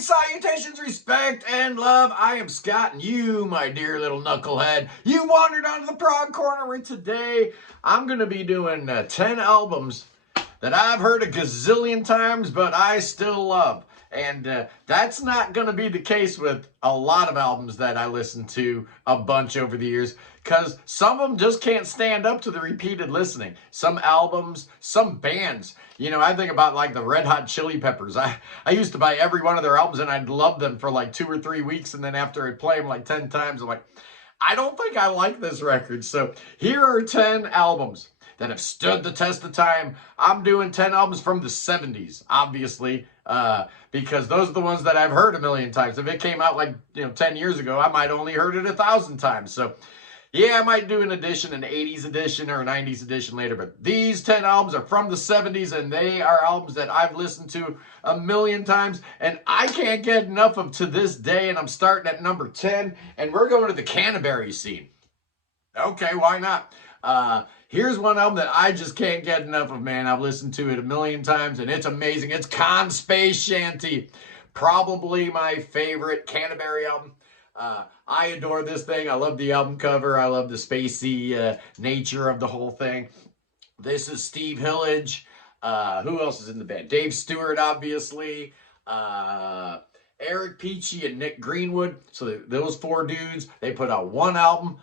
salutations, respect, and love. I am Scott, and you, my dear little knucklehead, you wandered onto the Prog Corner, and today I'm going to be doing 10 albums that I've heard a gazillion times, but I still love. And that's not going to be the case with a lot of albums that I listen to a bunch over the years, because some of them just can't stand up to the repeated listening. Some albums, some bands, you know, I think about like the Red Hot Chili Peppers. I used to buy every one of their albums and I'd love them for like 2 or 3 weeks, and then after I play them like 10 times, I'm like, I don't think I like this record. So here are 10 albums that have stood the test of time. I'm doing 10 albums from the 70s, obviously, because those are the ones that I've heard a million times. If it came out like 10 years ago, I might only heard it 1,000 times. So yeah, I might do an edition, an 80s edition or a 90s edition later, but these 10 albums are from the 70s, and they are albums that I've listened to a million times, and I can't get enough of to this day, and I'm starting at number 10, and we're going to the Canterbury scene. Okay, why not? Here's one album that I just can't get enough of, man. I've listened to it a million times, and it's amazing. It's Space Shanty. Probably my favorite Canterbury album. I adore this thing. I love the album cover. I love the spacey nature of the whole thing. This is Steve Hillage. Who else is in the band? Dave Stewart, obviously. Eric Peachy and Nick Greenwood. So those 4 dudes, they put out one album.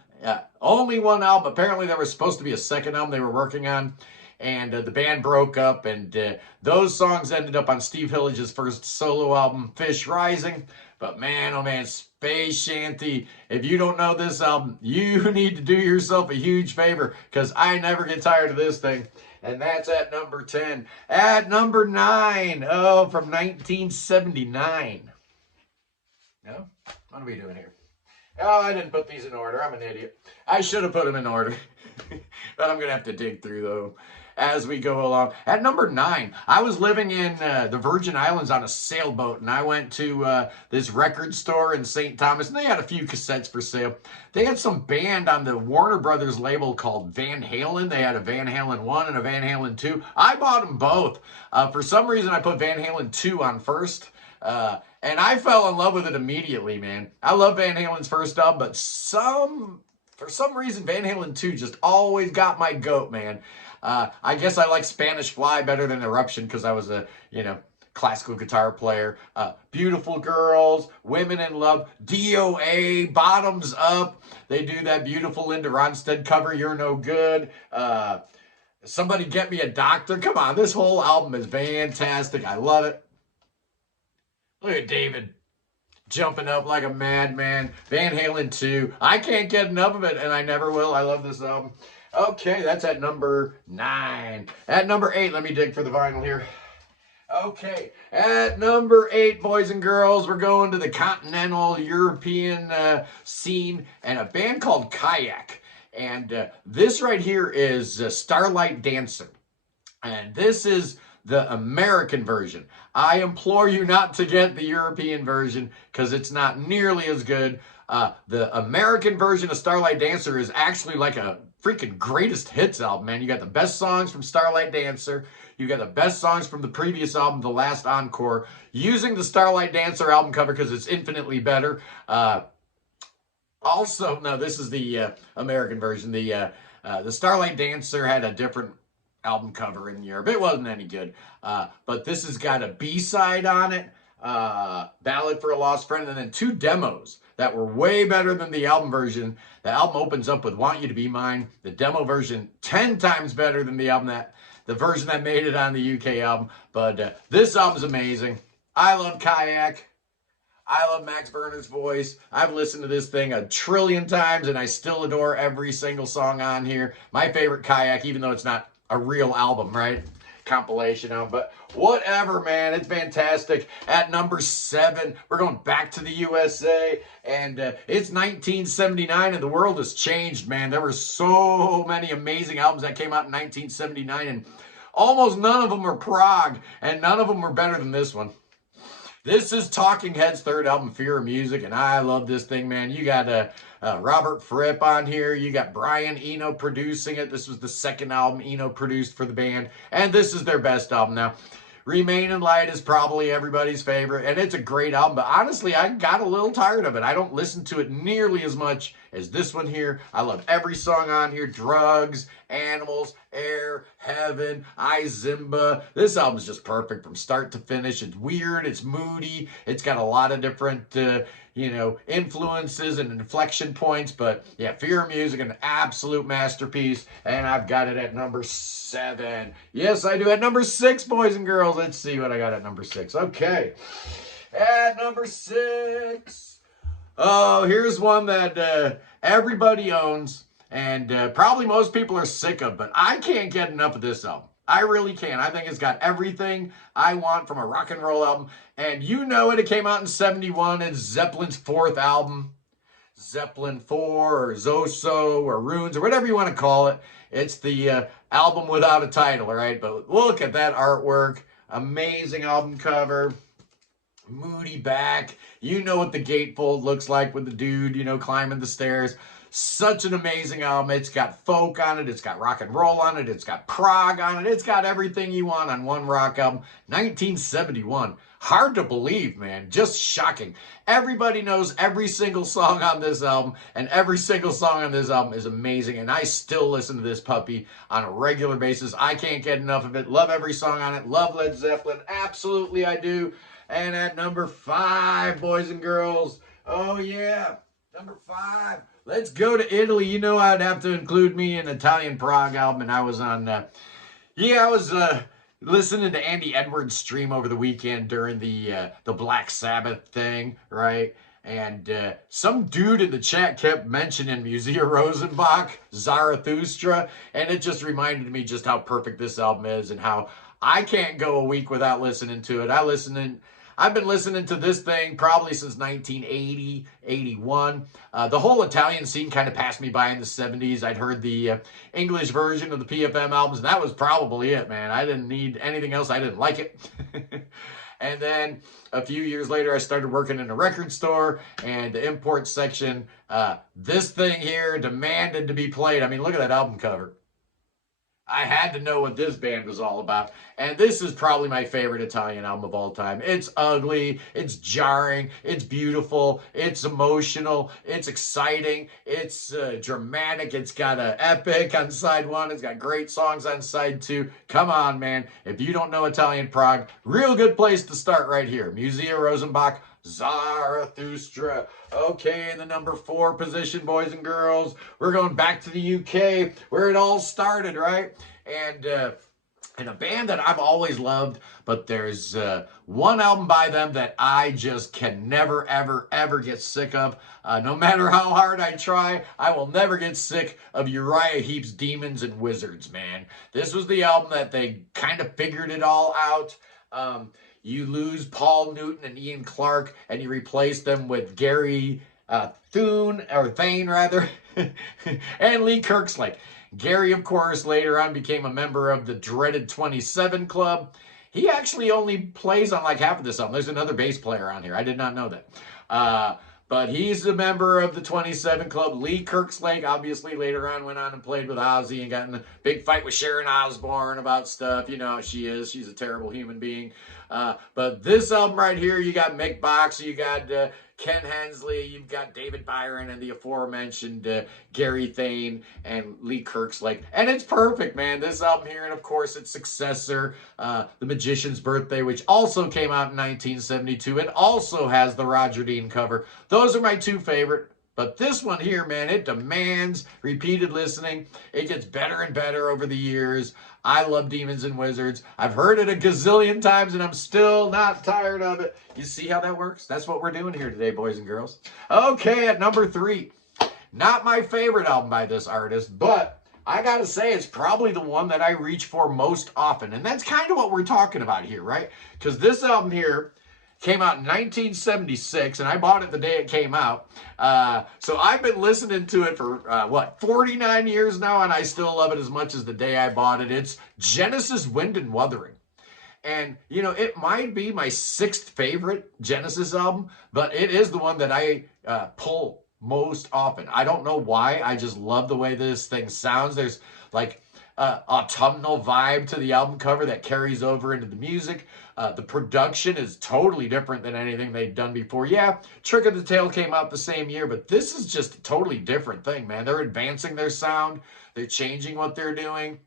Only one album. Apparently there was supposed to be a second album they were working on. And the band broke up, and those songs ended up on Steve Hillage's first solo album, Fish Rising. But man, oh man, Space Shanty, if you don't know this album, you need to do yourself a huge favor, because I never get tired of this thing. And that's at number 10. At number 9, oh, from 1979. No? What are we doing here? Oh, I didn't put these in order. I'm an idiot. I should have put them in order. But I'm going to have to dig through them as we go along. At number 9, I was living in the Virgin Islands on a sailboat, and I went to this record store in St. Thomas, and they had a few cassettes for sale. They had some band on the Warner Brothers label called Van Halen. They had a Van Halen 1 and a Van Halen 2. I bought them both. For some reason, I put Van Halen 2 on first. And I fell in love with it immediately, man. I love Van Halen's first album, but for some reason, Van Halen 2 just always got my goat, man. I guess I like Spanish Fly better than Eruption because I was a, classical guitar player. Beautiful Girls, Women in Love, DOA, Bottoms Up. They do that beautiful Linda Ronstadt cover, You're No Good. Somebody Get Me a Doctor. Come on, this whole album is fantastic. I love it. Look at David jumping up like a madman. Van Halen 2. I can't get enough of it, and I never will. I love this album. Okay, that's at number 9. At number 8, let me dig for the vinyl here. Okay, at number 8, boys and girls, we're going to the continental European scene, and a band called Kayak. And this right here is Starlight Dancer. And this is the American version. I implore you not to get the European version because it's not nearly as good. The American version of Starlight Dancer is actually like a freaking greatest hits album, man. You got the best songs from Starlight Dancer. You got the best songs from the previous album, The Last Encore, using the Starlight Dancer album cover because it's infinitely better. Also, no, this is the American version. The Starlight Dancer had a different album cover in Europe. It wasn't any good. But this has got a B-side on it, Ballad for a Lost Friend, and then 2 demos that were way better than the album version. The album opens up with Want You to Be Mine. The demo version, 10 times better than the version that made it on the UK album. But this album's amazing. I love Kayak. I love Max Berner's voice. I've listened to this thing a trillion times, and I still adore every single song on here. My favorite Kayak, even though it's not a real album, right? Compilation album, but whatever, man. It's fantastic. At number 7, we're going back to the USA, and it's 1979, and the world has changed, man. There were so many amazing albums that came out in 1979, and almost none of them were prog, and none of them were better than this one. This is Talking Heads' third album, Fear of Music, and I love this thing, man. You got Robert Fripp on here. You got Brian Eno producing it. This was the second album Eno produced for the band, and this is their best album. Now, Remain in Light is probably everybody's favorite, and it's a great album, but honestly, I got a little tired of it. I don't listen to it nearly as much as this one here. I love every song on here. Drugs, Animals, Air, Heaven, I Zimba. This album is just perfect from start to finish. It's weird, it's moody, it's got a lot of different influences and inflection points. But yeah, Fear of Music, an absolute masterpiece. And I've got it at number 7. Yes, I do. At number 6, boys and girls. Let's see what I got at number 6. Okay. At number 6. Oh, here's one that everybody owns. And probably most people are sick of, but I can't get enough of this album. I really can. I think it's got everything I want from a rock and roll album. And you know it. It came out in 71. It's Zeppelin's 4th album. Zeppelin IV or Zoso or Runes or whatever you want to call it. It's the album without a title, all right? But look at that artwork. Amazing album cover. Moody back. You know what the gatefold looks like with the dude, climbing the stairs. Such an amazing album. It's got folk on it. It's got rock and roll on it. It's got prog on it. It's got everything you want on one rock album. 1971. Hard to believe, man. Just shocking. Everybody knows every single song on this album, and every single song on this album is amazing, and I still listen to this puppy on a regular basis. I can't get enough of it. Love every song on it. Love Led Zeppelin. Absolutely, I do. And at number 5, boys and girls. Oh, yeah. Number 5. Let's go to Italy. You know I'd have to include me in Italian prog album, and I was on, I was listening to Andy Edwards' stream over the weekend during the Black Sabbath thing, right? And some dude in the chat kept mentioning Musea Rosenbach, Zarathustra, and it just reminded me just how perfect this album is and how I can't go a week without listening to it. I've been listening to this thing probably since 1980, 81. The whole Italian scene kind of passed me by in the 70s. I'd heard the English version of the PFM albums, and that was probably it, man. I didn't need anything else. I didn't like it. And then a few years later, I started working in a record store, and the import section, this thing here demanded to be played. I mean, look at that album cover. I had to know what this band was all about. And this is probably my favorite Italian album of all time. It's ugly, it's jarring, it's beautiful, it's emotional, it's exciting, it's dramatic, it's got an epic on side 1, it's got great songs on side 2. Come on, man. If you don't know Italian prog, real good place to start right here. Musea Rosenbach, Zarathustra. Okay, in the number 4 position, boys and girls, we're going back to the UK where it all started, right? And a band that I've always loved, but there's one album by them that I just can never, ever, ever get sick of. No matter how hard I try, I will never get sick of Uriah Heep's Demons and Wizards, man. This was the album that they kind of figured it all out. You lose Paul Newton and Ian Clark, and you replace them with Gary Thune, and Lee Kirkslake. Gary, of course, later on became a member of the dreaded 27 Club. He actually only plays on like half of this album. There's another bass player on here. I did not know that. But he's a member of the 27 Club. Lee Kirkslake, obviously, later on went on and played with Ozzy and got in a big fight with Sharon Osbourne about stuff. You know how she is. She's a terrible human being. But this album right here, you got Mick Box, you got Ken Hensley, you've got David Byron, and the aforementioned Gary Thane and Lee Kirkslake. And it's perfect, man. This album here, and of course its successor, The Magician's Birthday, which also came out in 1972 and also has the Roger Dean cover. Those are my 2 favorite. But this one here, man, it demands repeated listening. It gets better and better over the years. I love Demons and Wizards. I've heard it a gazillion times, and I'm still not tired of it. You see how that works? That's what we're doing here today, boys and girls. Okay, at number 3. Not my favorite album by this artist, but I gotta say it's probably the one that I reach for most often. And that's kind of what we're talking about here, right? Because this album here came out in 1976, and I bought it the day it came out. So I've been listening to it for, 49 years now, and I still love it as much as the day I bought it. It's Genesis Wind and Wuthering. And, it might be my 6th favorite Genesis album, but it is the one that I pull most often. I don't know why. I just love the way this thing sounds. There's, like, autumnal vibe to the album cover that carries over into the music. The production is totally different than anything they've done before. Yeah, Trick of the Tail came out the same year, but this is just a totally different thing, man. They're advancing their sound. They're changing what they're doing.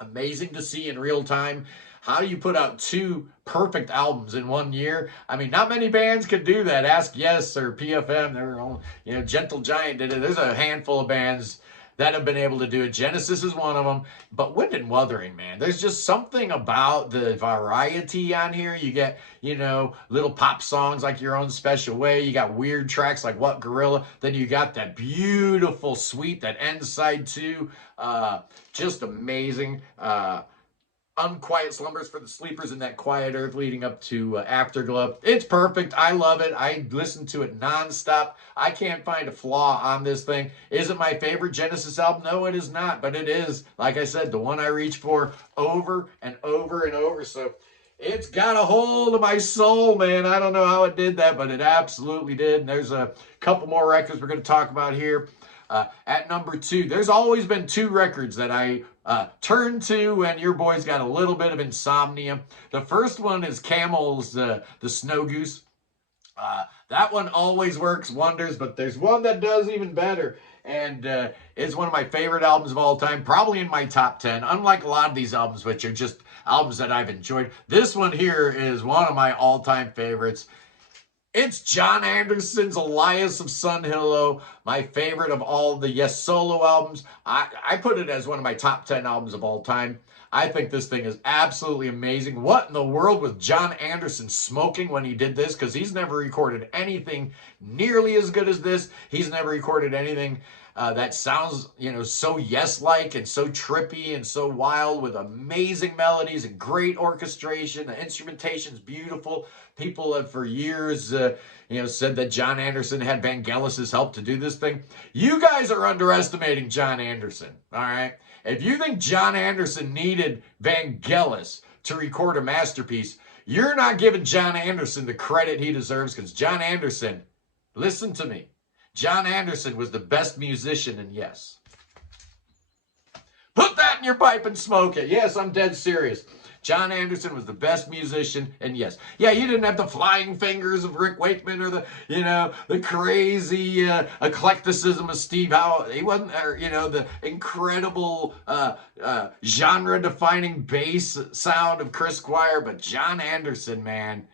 Amazing to see in real time. How do you put out two perfect albums in 1 year? I mean, not many bands could do that. Ask Yes or PFM. They're all, Gentle Giant did it. There's a handful of bands that have been able to do it. Genesis is one of them. But Wind and Wuthering, man, there's just something about the variety on here. You get, little pop songs like Your Own Special Way. You got weird tracks like What Gorilla. Then you got that beautiful suite that ends side two. Just amazing. Unquiet Slumbers for the Sleepers in that Quiet Earth leading up to Afterglow. It's perfect. I love it. I listen to it nonstop. I can't find a flaw on this thing. Is it my favorite Genesis album? No, it is not. But it is, like I said, the one I reach for over and over and over. So it's got a hold of my soul, man. I don't know how it did that, but it absolutely did. And there's a couple more records we're going to talk about here. At number 2, there's always been 2 records that I turn to when your boy's got a little bit of insomnia. The first one is Camel's The Snow Goose. That one always works wonders, but there's one that does even better. And it's one of my favorite albums of all time, probably in my top 10. Unlike a lot of these albums, which are just albums that I've enjoyed, this one here is one of my all-time favorites. It's John Anderson's Olias of Sunhillow, my favorite of all the Yes solo albums. I put it as one of my top 10 albums of all time. I think this thing is absolutely amazing. What in the world was John Anderson smoking when he did this? Because he's never recorded anything nearly as good as this. He's never recorded anything that sounds, so Yes-like and so trippy and so wild with amazing melodies and great orchestration. The instrumentation's beautiful. People have for years, said that John Anderson had Vangelis's help to do this thing. You guys are underestimating John Anderson, all right? If you think John Anderson needed Vangelis to record a masterpiece, you're not giving John Anderson the credit he deserves, because John Anderson, listen to me, John Anderson was the best musician in Yes. Put that in your pipe and smoke it. Yes, I'm dead serious. John Anderson was the best musician in Yes. Yeah, you didn't have the flying fingers of Rick Wakeman or the crazy eclecticism of Steve Howe. He wasn't, the incredible genre-defining bass sound of Chris Squire. But John Anderson, man,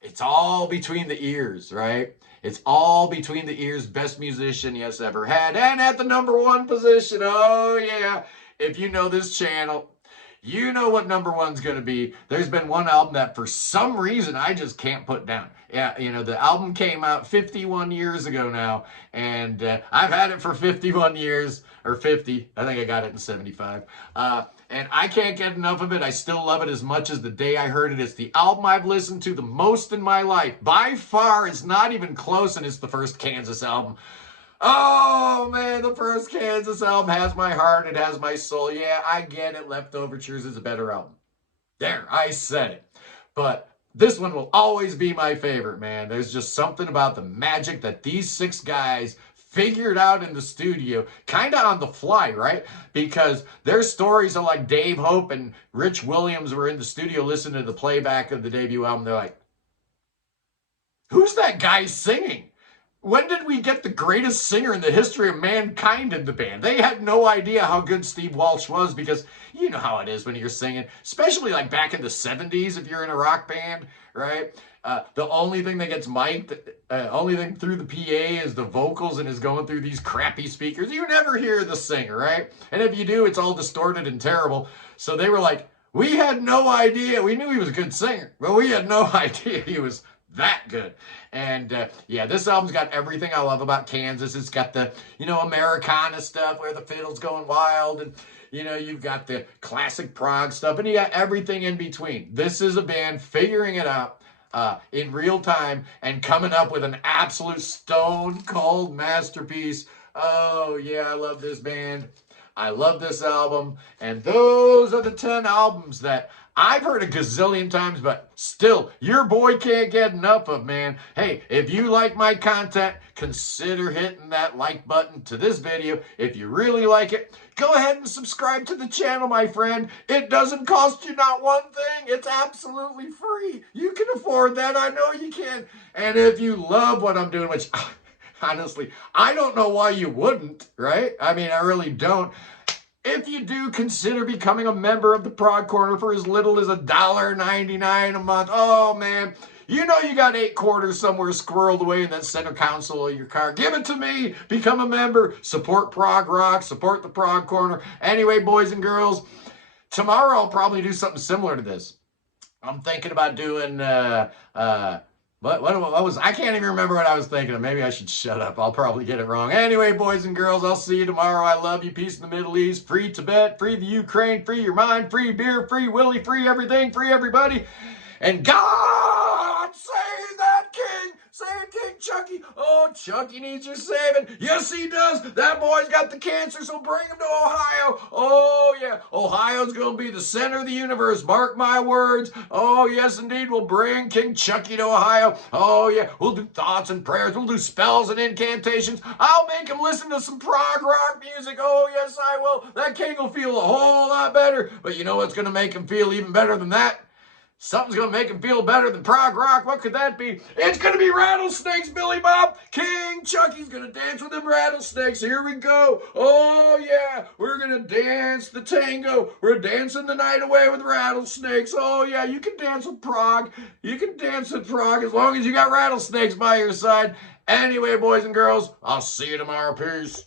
it's all between the ears, right? It's all between the ears. Best musician Yes ever had. And at the number 1 position, oh yeah, if you know this channel, you know what number 1's going to be. There's been one album that for some reason I just can't put down. Yeah, the album came out 51 years ago now, and I've had it for 51 years, or 50. I think I got it in 75. And I can't get enough of it. I still love it as much as the day I heard it. It's the album I've listened to the most in my life. By far, it's not even close, and it's the first Kansas album. Oh, man, the first Kansas album has my heart. It has my soul. Yeah, I get it. Leftovertures is a better album. There, I said it. But this one will always be my favorite, man. There's just something about the magic that these 6 guys figured out in the studio, kind of on the fly, right? Because their stories are like Dave Hope and Rich Williams were in the studio listening to the playback of the debut album. They're like, who's that guy singing? When did we get the greatest singer in the history of mankind in the band? They had no idea how good Steve Walsh was, because you know how it is when you're singing, especially like back in the 70s if you're in a rock band, right? The only thing that gets mic'd, only thing through the PA is the vocals and is going through these crappy speakers. You never hear the singer, right? And if you do, it's all distorted and terrible. So they were like, we had no idea. We knew he was a good singer, but we had no idea he was that good. And yeah, this album's got everything I love about Kansas. It's got the, Americana stuff where the fiddle's going wild, and you've got the classic prog stuff, and you got everything in between. This is a band figuring it out in real time and coming up with an absolute stone cold masterpiece. Oh yeah, I love this band. I love this album. And those are the 10 albums that I've heard a gazillion times, but still, your boy can't get enough of, man. Hey, if you like my content, consider hitting that like button to this video. If you really like it, go ahead and subscribe to the channel, my friend. It doesn't cost you not one thing. It's absolutely free. You can afford that. I know you can. And if you love what I'm doing, which honestly, I don't know why you wouldn't, right? I mean, I really don't. If you do, consider becoming a member of the Prog Corner for as little as $1.99 a month. Oh, man. You know you got 8 quarters somewhere squirreled away in that center console of your car. Give it to me. Become a member. Support Prog Rock. Support the Prog Corner. Anyway, boys and girls, tomorrow I'll probably do something similar to this. I'm thinking about doing... What was, I can't even remember what I was thinking of. Maybe I should shut up. I'll probably get it wrong. Anyway, boys and girls, I'll see you tomorrow. I love you. Peace in the Middle East. Free Tibet, free the Ukraine, free your mind, free beer, free Willie, free everything, free everybody. And God save that king. Save King Chucky. Oh, Chucky needs your saving. Yes, he does. That boy's got the cancer, so bring him to Ohio. Oh, yeah. Ohio's going to be the center of the universe. Mark my words. Oh, yes, indeed. We'll bring King Chucky to Ohio. Oh, yeah. We'll do thoughts and prayers. We'll do spells and incantations. I'll make him listen to some prog rock music. Oh, yes, I will. That king will feel a whole lot better. But you know what's going to make him feel even better than that? Something's going to make him feel better than prog rock. What could that be? It's going to be rattlesnakes, Billy Bob. King Chucky's going to dance with them rattlesnakes. Here we go. Oh, yeah. We're going to dance the tango. We're dancing the night away with rattlesnakes. Oh, yeah. You can dance with prog. You can dance with prog as long as you got rattlesnakes by your side. Anyway, boys and girls, I'll see you tomorrow. Peace.